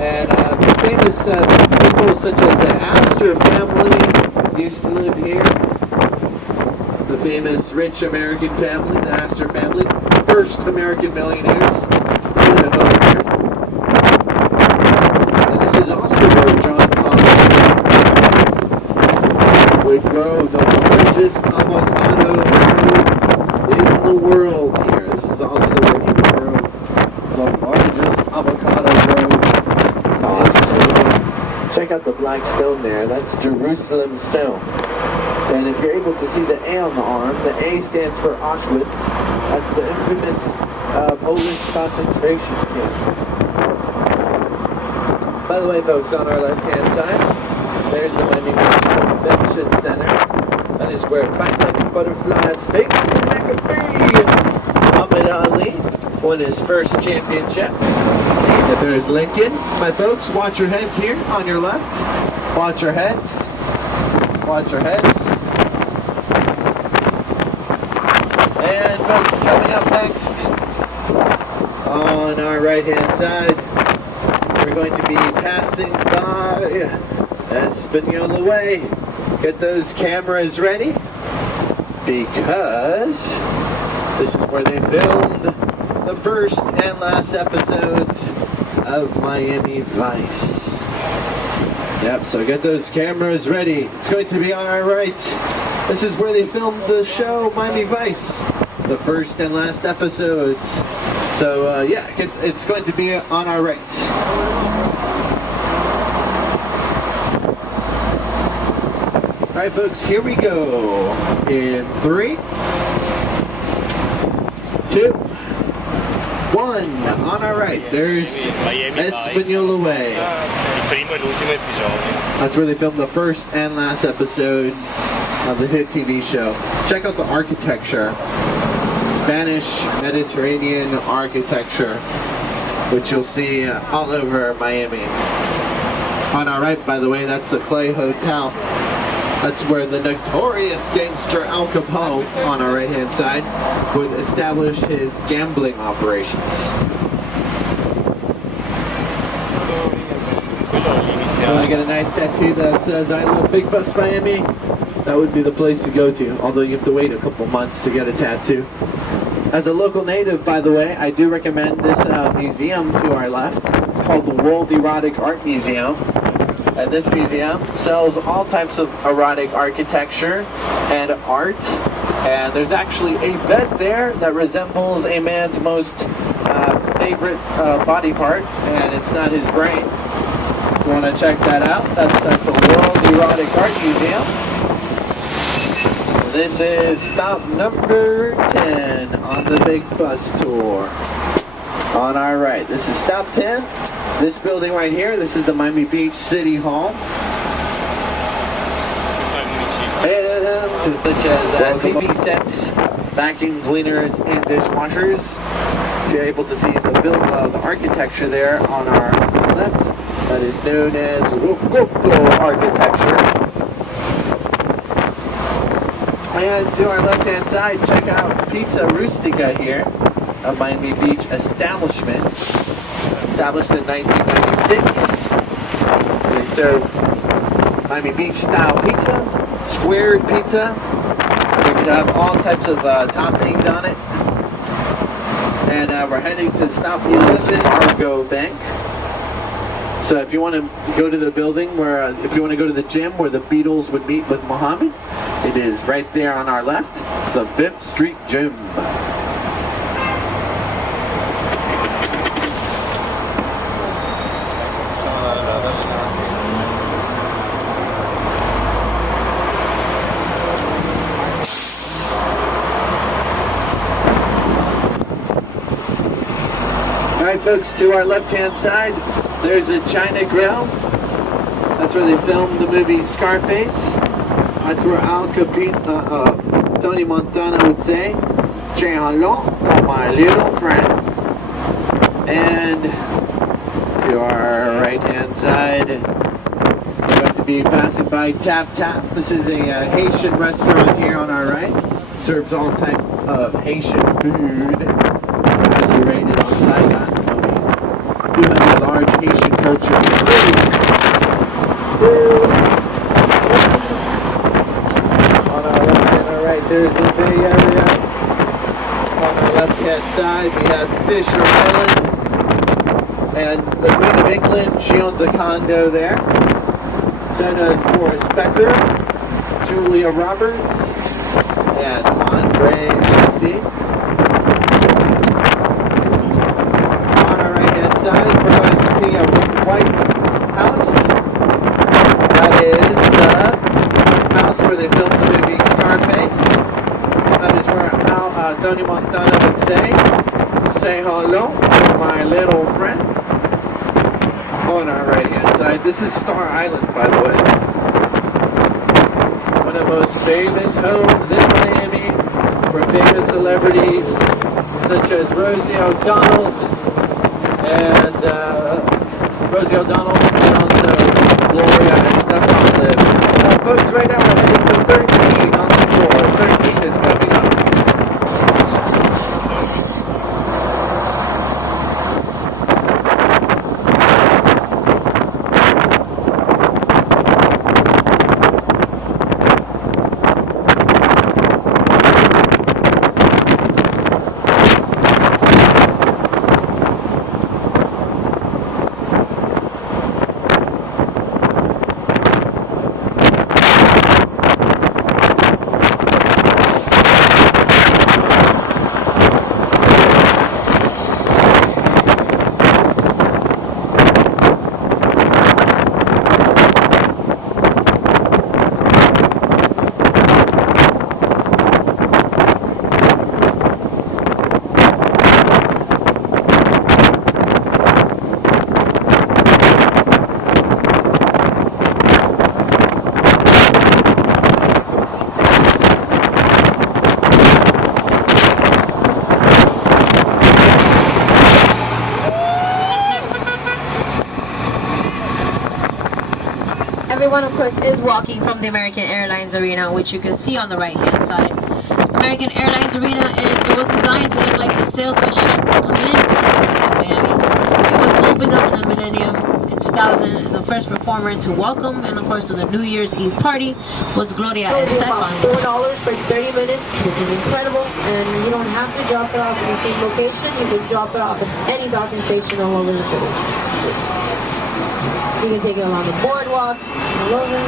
And famous people such as the Astor family used to live here. The famous rich American family, the Astor family, first American millionaires live over here. And this is also where John Thomas would grow the largest avocado in the world here. This is also where he would grow the largest avocado grove. Check out the black stone there. That's Jerusalem stone. And if you're able to see the A on the arm, the A stands for Auschwitz. That's the infamous Polish concentration camp. By the way, folks, on our left-hand side, there's the Miami Beach Convention Center. That is where Fight Like a Butterfly, Steak Like a Bee, Muhammad Ali won his first championship. And there's Lincoln. My folks, watch your heads here on your left. Watch your heads. Watch your heads. And folks, coming up next, on our right-hand side, we're going to be passing by Espanola Way. Get those cameras ready, because this is where they filmed the first and last episodes of Miami Vice. Yep, so get those cameras ready. It's going to be on our right. This is where they filmed the show Miami Vice, the first and last episodes. So yeah, it's going to be on our right. Alright folks, here we go. In 3, 2, 1. On our right, there's Espanola Way. That's where they filmed the first and last episode of the hit TV show. Check out the architecture. Spanish Mediterranean architecture, which you'll see all over Miami. On our right, by the way, that's the Clay Hotel. That's where the notorious gangster Al Capone, on our right-hand side, would establish his gambling operations. I got a nice tattoo that says, "I love Big Bus Miami." That would be the place to go to, although you have to wait a couple months to get a tattoo. As a local native, by the way, I do recommend this museum to our left. It's called the World Erotic Art Museum. And this museum sells all types of erotic architecture and art. And there's actually a bed there that resembles a man's most favorite body part, and it's not his brain. If you want to check that out, that's at the World Erotic Art Museum. This is stop number 10 on the Big Bus Tour. On our right, this is stop 10. This building right here, this is the Miami Beach City Hall. And such as TV sets, vacuum cleaners, and dishwashers. You're able to see the architecture there on our left. That is known as Rococo architecture. And to our left-hand side, check out Pizza Rustica here, a Miami Beach establishment. Established in 1996. They serve Miami Beach style pizza, squared pizza. You can have all types of toppings on it. And we're heading to stop 11 Argo Bank. So if you want to go to the building where, if you want to go to the gym where the Beatles would meet with Muhammad, it is right there on our left, the 5th Street Gym. Alright folks, to our left-hand side, there's a China Grill. That's where they filmed the movie Scarface. That's where Al Capone, Tony Montana would say, "Say hello to my little friend." And to our right-hand side, we're going to be passing by Tap Tap. This is a Haitian restaurant here on our right. Serves all type of Haitian food. Highly rated on Saigon. do have a large Haitian culture. On our left and our right, there's the Bay Area. On our left-hand side, we have Fisher Island. And the Queen of England, she owns a condo there. So does Boris Becker, Julia Roberts, and Andre Agassi. On our right-hand side, we're going to see a White House. That is the house where they filmed the movie Scarface. That is where Tony Montana would say hello to my little friend. On our right-hand side, this is Star Island, by the way. One of the most famous homes in Miami for famous celebrities such as Rosie O'Donnell and also Gloria Estefan live. Folks, right now we're heading to 13 on the floor. 13 is coming up. Everyone, of course, is walking from the American Airlines Arena, which you can see on the right-hand side. American Airlines Arena, it was designed to look like the salesman ship coming into the city of Miami. It was opened up in the millennium in 2000, and the first performer to welcome, and of course to the New Year's Eve party, was Gloria Estefan. $4 for 30 minutes, which is incredible, and you don't have to drop it off in the same location. You can drop it off at any docking station all over the city. You can take it along the boardwalk, all over.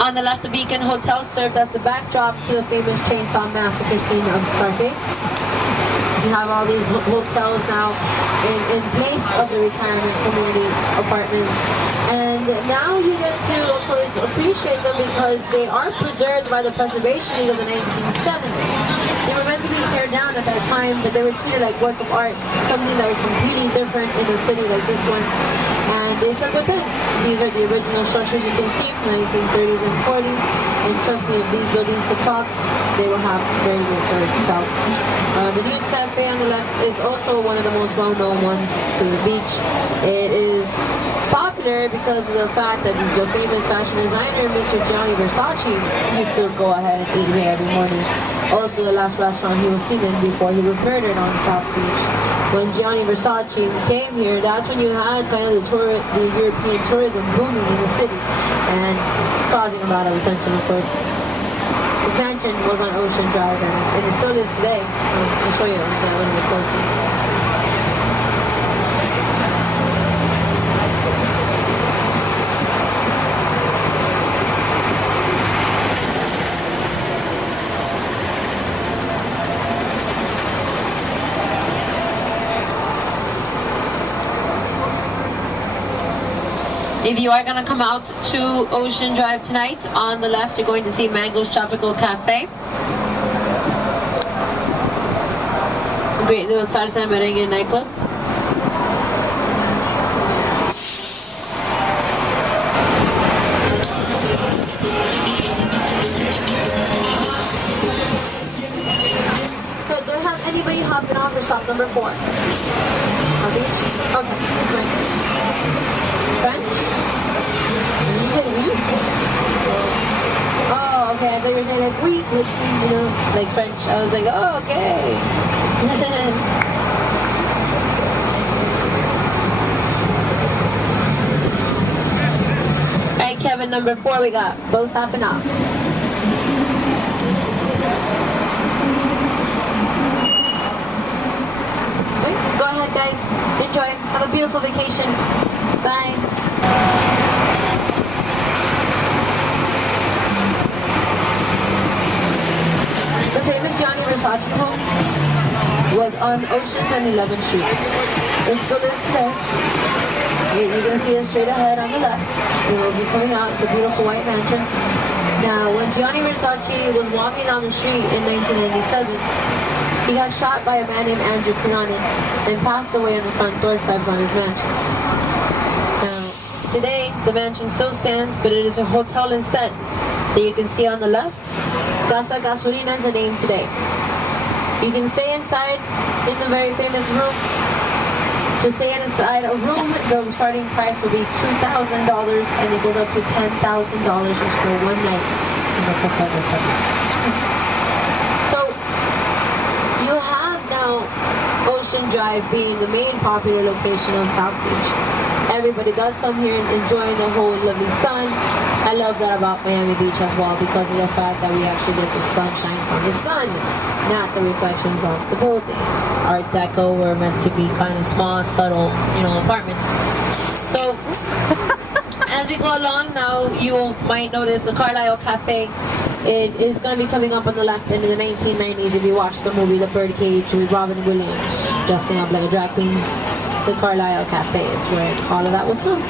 On the left, the Beacon Hotel served as the backdrop to the famous chainsaw massacre scene of Scarface. You have all these hotels now in place of the retirement community apartments. And now you get to, of course, appreciate them because they are preserved by the Preservation League of the 1970s. They were meant to be teared down at that time, but they were treated like work of art, something that was completely different in a city like this one. And they stuck with it. These are the original structures you can see from the 1930s and 40s. And trust me, if these buildings could talk, they will have very good stories to tell. The News Cafe on the left is also one of the most well-known ones to the beach. It is popular because of the fact that the famous fashion designer, Mr. Gianni Versace, used to go ahead and eat here every morning. Also, the last restaurant he was seen in before he was murdered on South Beach. When Gianni Versace came here, that's when you had kind of the European tourism booming in the city and causing a lot of attention, of course. His mansion was on Ocean Drive and it still is today. So I'll show you a little bit closer. If you are going to come out to Ocean Drive tonight, on the left you're going to see Mango's Tropical Cafe. A great little salsa and merengue nightclub. So do you have anybody hopping off for stop number 4? Okay, great. French? You said oui? were saying like, oui, you know, like French. I was like, oh, okay. Alright, Kevin, number 4 we got. Both hopping off. Go ahead, guys. Enjoy. Have a beautiful vacation. Bye. The famous Gianni Versace home was on Oceans and 11th Street. It still is today. You can see it straight ahead on the left. It will be coming out. It's a beautiful white mansion. Now, when Gianni Versace was walking down the street in 1997, he got shot by a man named Andrew Cunanan and passed away on the front doorsteps on his mansion. Now, today, the mansion still stands, but it is a hotel instead that you can see on the left. Casa Gasolina is the name today. You can stay inside in the very famous rooms. To stay inside a room, the starting price will be $2,000 and it goes up to $10,000 just for one night in the Casa. So, you have now Ocean Drive being the main popular location of South Beach. Everybody does come here and enjoy the whole lovely sun. I love that about Miami Beach as well because of the fact that we actually get the sunshine from the sun, not the reflections of the building. Art Deco were meant to be kind of small, subtle, you know, apartments. So, as we go along now, you might notice the Carlisle Cafe. It is going to be coming up on the left. And in the 1990s, if you watch the movie The Birdcage with Robin Williams dressing up like a drag queen, the Carlisle Cafe is where all of that was filmed.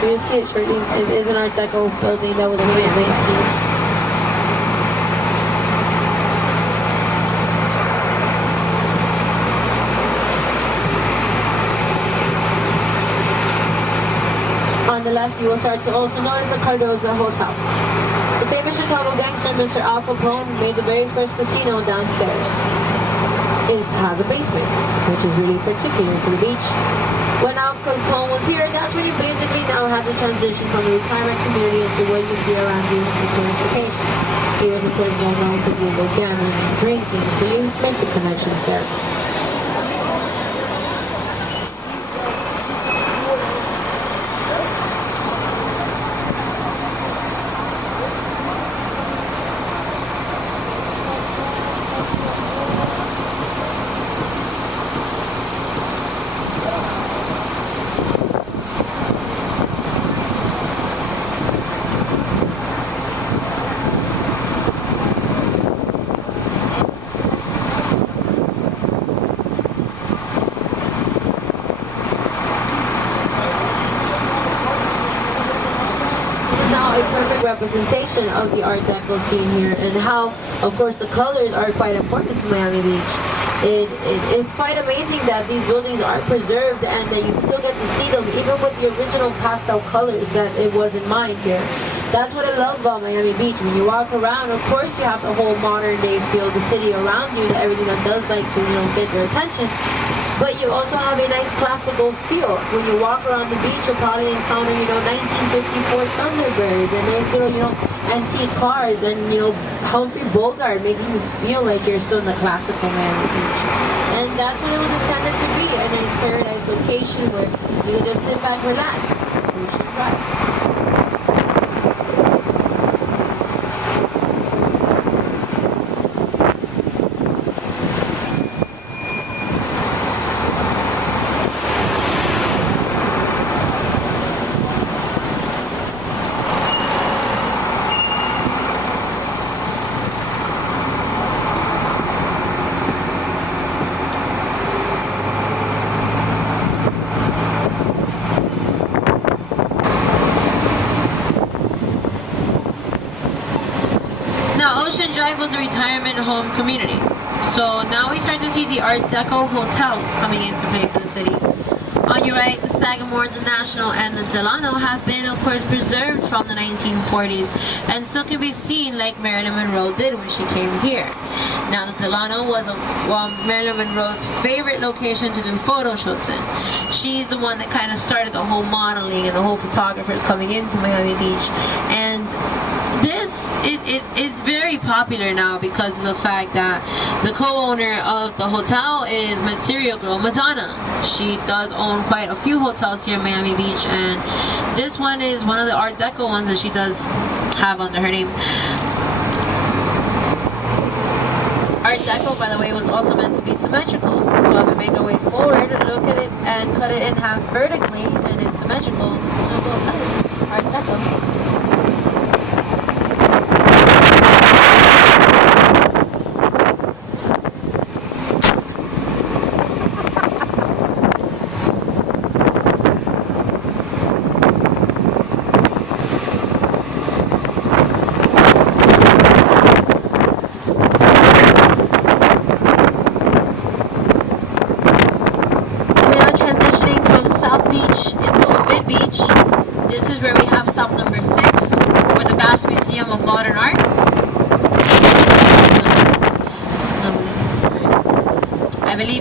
You see it shortly. It is an Art Deco building that was made in the 1990s. On the left, you will start to also notice the Cardoza Hotel. The famous Chicago gangster, Mr. Al Capone, made the very first casino downstairs. It has a basement, which is really particular for the beach. When Al Capone was here, that's when you basically now had the transition from the retirement community into what you see around you in tourist location. He was, of course, well known for doing the gambling and drinking, so you make the connections there. Representation of the Art Deco scene here and how, of course, the colors are quite important to Miami Beach. It's quite amazing that these buildings are preserved and that you still get to see them even with the original pastel colors that it was in mind here. That's what I love about Miami Beach. When you walk around, of course you have the whole modern day feel of the city around you, everything that does like to, you know, get your attention. But you also have a nice classical feel. When you walk around the beach, you'll probably encounter, you know, 1954 Thunderbirds and nice little, you know, antique cars and, you know, Humphrey Bogart making you feel like you're still in the classical Miami Beach. And that's what it was intended to be, a nice paradise location where you can just sit back, relax, Ocean Drive. Ocean Drive was a retirement home community. So now we start to see the Art Deco hotels coming into play for the city. On your right, the Sagamore, the National, and the Delano have been, of course, preserved from the 1940s and still can be seen like Marilyn Monroe did when she came here. Now, the Delano was Marilyn Monroe's favorite location to do photo shoots in. She's the one that kind of started the whole modeling and the whole photographers coming into Miami Beach. And this it's very popular now because of the fact that the co-owner of the hotel is Material Girl Madonna. She does own quite a few hotels here in Miami Beach, and this one is one of the Art Deco ones that she does have under her name. Art Deco, by the way, was also meant to be symmetrical. So as we make our way forward, look at it and cut it in half vertically, and it's symmetrical on both sides. Art Deco.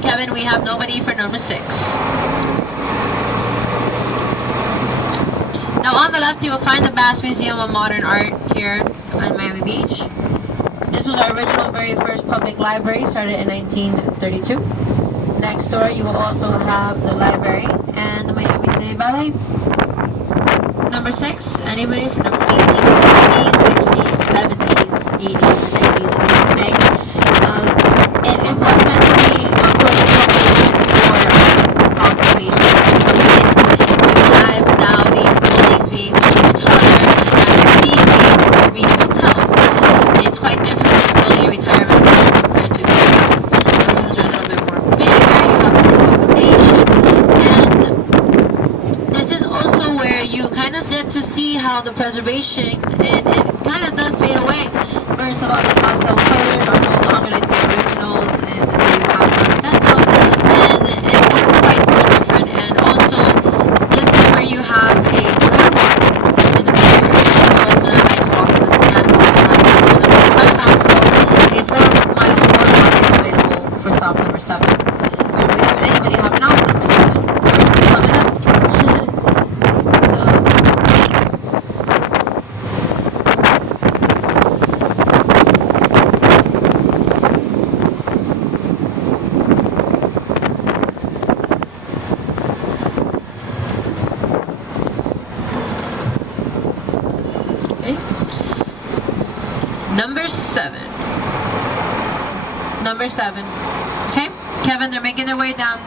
Kevin, we have nobody for number 6. Now on the left you will find the Bass Museum of Modern Art here in Miami Beach. This was our original very first public library, started in 1932. Next door you will also have the library and the Miami City Ballet. Number 6, anybody from number 1850s, 60s, 70s, 80s, 90s, today. It was meant to be now these buildings being much taller and being able to be hotels. It's quite different from building a retirement home compared to a hotel. The rooms are a little bit more bigger, you have more accommodation, and this is also where you kind of get to see how the preservation, and it kind of does fade away. First of all, the pastel colors are no longer like the originals, and then you have Art Deco, and it's quite different. And also, this is where you have a boardwalk in the picture. Also, I like to walk on the sand. So, a 4-mile boardwalk is available for stop number 7. If anybody have not number 7, it's coming up. Number 7. Okay, Kevin, they're making their way down.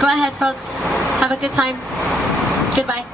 Go ahead, folks. Have a good time. Goodbye.